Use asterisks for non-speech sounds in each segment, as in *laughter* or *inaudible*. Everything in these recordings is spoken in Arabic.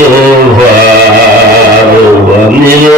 Oh, the one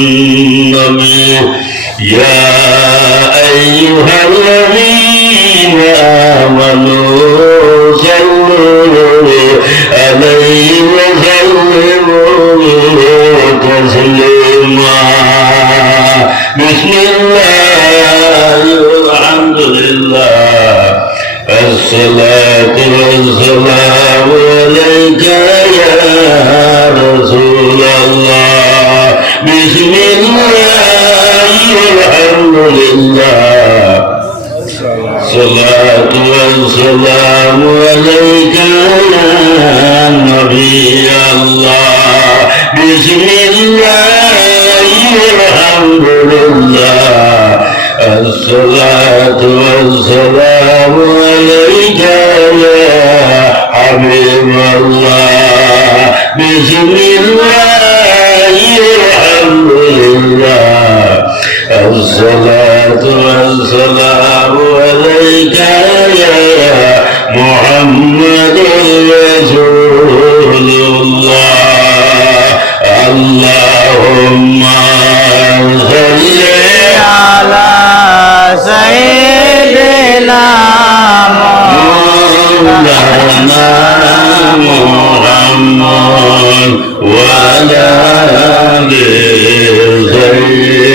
النبي *applause* *applause* يا أيها الذين آمنوا صلوا عليه وسلموا تسليما بسم الله يعني الحمد لله الصلاة والسلام عليك يا بسم الله الحمد لله صلاة والسلام عليك يا نبي الله بسم الله الحمد لله الصلاة والسلام محمد رسول الله اللهم صل على سيدنا محمد وعلى آله سيدنا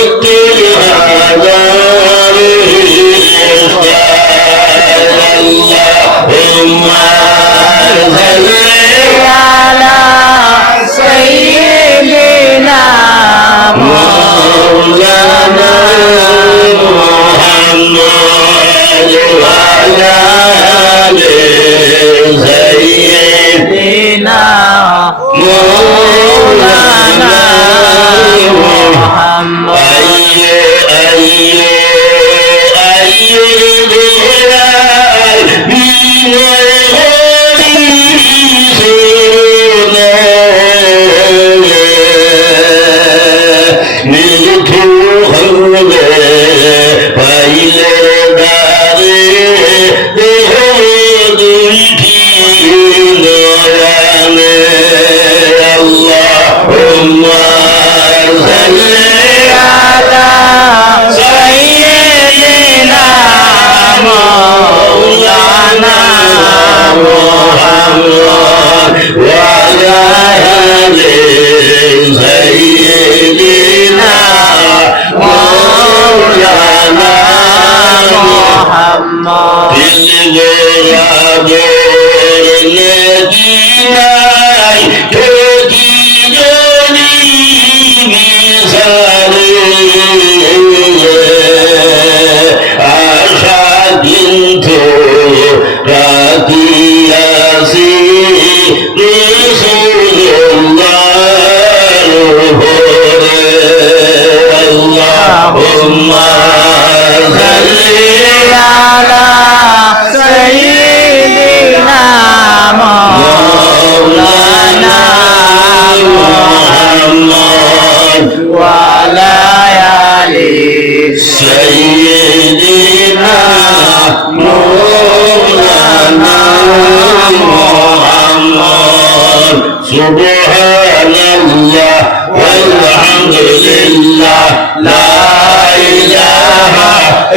¡Gracias! Allah. Bizi dünya gelin *silence* dünya.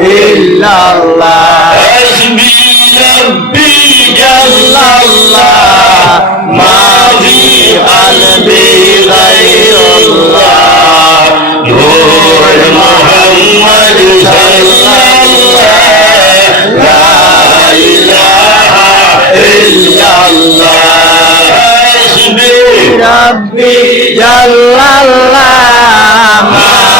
illallah Hasbiyan bi jallallah Ma fi qalbi ghayrallah Nur Muhammad sallallahu La ilaha illallah Hasbiyan bi jallallah Ma